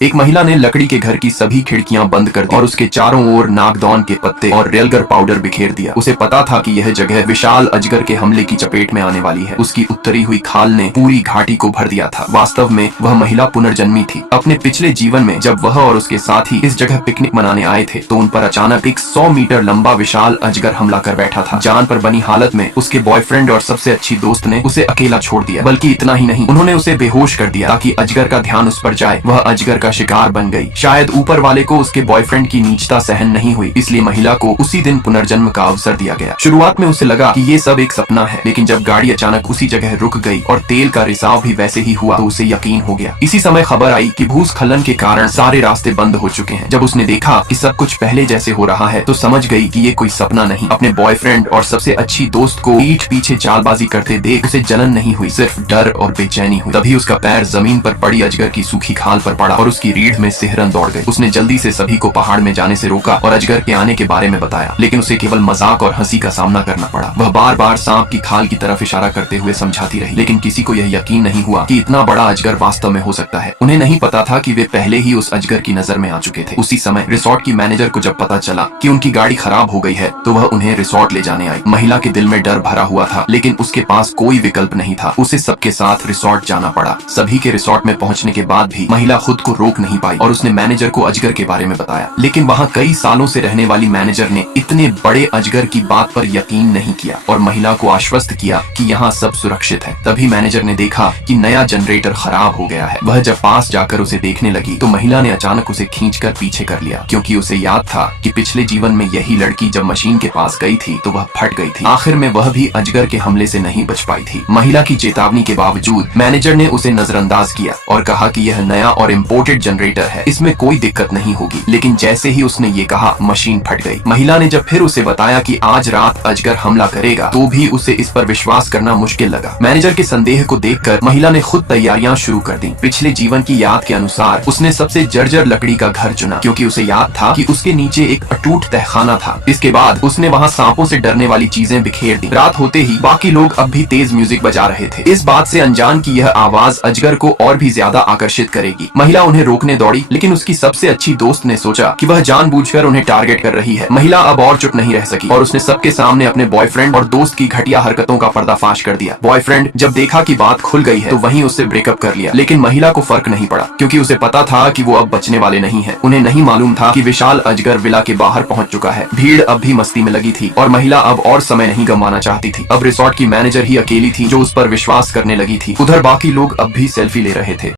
एक महिला ने लकड़ी के घर की सभी खिड़कियां बंद कर दी और उसके चारों ओर नागदौन के पत्ते और रेलगर पाउडर बिखेर दिया। उसे पता था कि यह जगह विशाल अजगर के हमले की चपेट में आने वाली है। उसकी उत्तरी हुई खाल ने पूरी घाटी को भर दिया था। वास्तव में वह महिला पुनर्जन्मी थी। अपने पिछले जीवन में जब वह और उसके साथी इस जगह पिकनिक मनाने आए थे तो उन पर अचानक एक 100 मीटर लंबा विशाल अजगर हमला कर बैठा था। जान पर बनी हालत में उसके बॉयफ्रेंड और सबसे अच्छी दोस्त ने उसे अकेला छोड़ दिया। बल्कि इतना ही नहीं, उन्होंने उसे बेहोश कर दिया ताकि अजगर का ध्यान उस पर जाए। वह अजगर का शिकार बन गई। शायद ऊपर वाले को उसके बॉयफ्रेंड की नीचता सहन नहीं हुई, इसलिए महिला को उसी दिन पुनर्जन्म का अवसर दिया गया। शुरुआत में उसे लगा कि ये सब एक सपना है, लेकिन जब गाड़ी अचानक उसी जगह रुक गई और तेल का रिसाव भी वैसे ही हुआ तो उसे यकीन हो गया। इसी समय खबर आई कि भूस्खलन के कारण सारे रास्ते बंद हो चुके हैं। जब उसने देखा कि सब कुछ पहले जैसे हो रहा है तो समझ गई कि ये कोई सपना नहीं। अपने बॉयफ्रेंड और सबसे अच्छी दोस्त को पीठ पीछे चालबाजी करते देख उसे जलन नहीं हुई, सिर्फ डर और बेचैनी हुई। तभी उसका पैर जमीन पर पड़ी अजगर की सूखी खाल पर पड़ा और उसकी रीढ़ में सिहरन दौड़ गई। उसने जल्दी से सभी को पहाड़ में जाने से रोका और अजगर के आने के बारे में बताया, लेकिन उसे केवल मजाक और हंसी का सामना करना पड़ा। वह बार बार सांप की खाल की तरफ इशारा करते हुए समझाती रही, लेकिन किसी को यह यकीन नहीं हुआ कि इतना बड़ा अजगर वास्तव में हो सकता है। उन्हें नहीं पता था कि वे पहले ही उस अजगर की नजर में आ चुके थे। उसी समय रिसोर्ट की मैनेजर को जब पता चला कि उनकी गाड़ी खराब हो गई है तो वह उन्हें रिसोर्ट ले जाने आई। महिला के दिल में डर भरा हुआ था, लेकिन उसके पास कोई विकल्प नहीं था। उसे सबके साथ रिसोर्ट जाना पड़ा। सभी के रिसोर्ट में पहुंचने के बाद भी महिला खुद को रोक नहीं पाई और उसने मैनेजर को अजगर के बारे में बताया। लेकिन वहाँ कई सालों से रहने वाली मैनेजर ने इतने बड़े अजगर की बात पर यकीन नहीं किया और महिला को आश्वस्त किया कि यहाँ सब सुरक्षित है। तभी मैनेजर ने देखा कि नया जनरेटर खराब हो गया है। वह जब पास जाकर उसे देखने लगी तो महिला ने अचानक उसे खींचकर पीछे कर लिया, क्योंकि उसे याद था कि पिछले जीवन में यही लड़की जब मशीन के पास गई थी तो वह फट गई थी। आखिर में वह भी अजगर के हमले से नहीं बच पाई थी। महिला की चेतावनी के बावजूद मैनेजर ने उसे नजरअंदाज किया और कहा कि यह नया और इम्पोर्टेड जनरेटर है, इसमें कोई दिक्कत नहीं होगी। लेकिन जैसे ही उसने ये कहा, मशीन फट गई। महिला ने जब फिर उसे बताया कि आज रात अजगर हमला करेगा तो भी उसे इस पर विश्वास करना मुश्किल लगा। मैनेजर के संदेह को देखकर महिला ने खुद तैयारियां शुरू कर दी। पिछले जीवन की याद के अनुसार उसने सबसे जर्जर लकड़ी का घर चुना, क्योंकि उसे याद था कि उसके नीचे एक अटूट तहखाना था। इसके बाद उसने वहाँ सांपों से डरने वाली चीजें बिखेर दी। रात होते ही बाकी लोग अब भी तेज म्यूजिक बजा रहे थे, इस बात से अनजान की यह आवाज अजगर को और भी ज्यादा आकर्षित करेगी। महिला उन्हें रोकने दौड़ी, लेकिन उसकी सबसे अच्छी दोस्त ने सोचा कि वह जानबूझकर उन्हें टारगेट कर रही है। महिला अब और चुप नहीं रह सकी और उसने सबके सामने अपने बॉयफ्रेंड और दोस्त की घटिया हरकतों का पर्दाफाश कर दिया। बॉयफ्रेंड जब देखा कि बात खुल गई है तो वहीं उससे ब्रेकअप कर लिया, लेकिन महिला को फर्क नहीं पड़ा, क्योंकि उसे पता था कि वो अब बचने वाले नहीं है। उन्हें नहीं मालूम था कि विशाल अजगर विला के बाहर पहुंच चुका है। भीड़ अब भी मस्ती में लगी थी और महिला अब और समय नहीं गंवाना चाहती थी। अब रिसोर्ट की मैनेजर ही अकेली थी जो उस पर विश्वास करने लगी थी। उधर बाकी लोग अब भी सेल्फी ले रहे थे।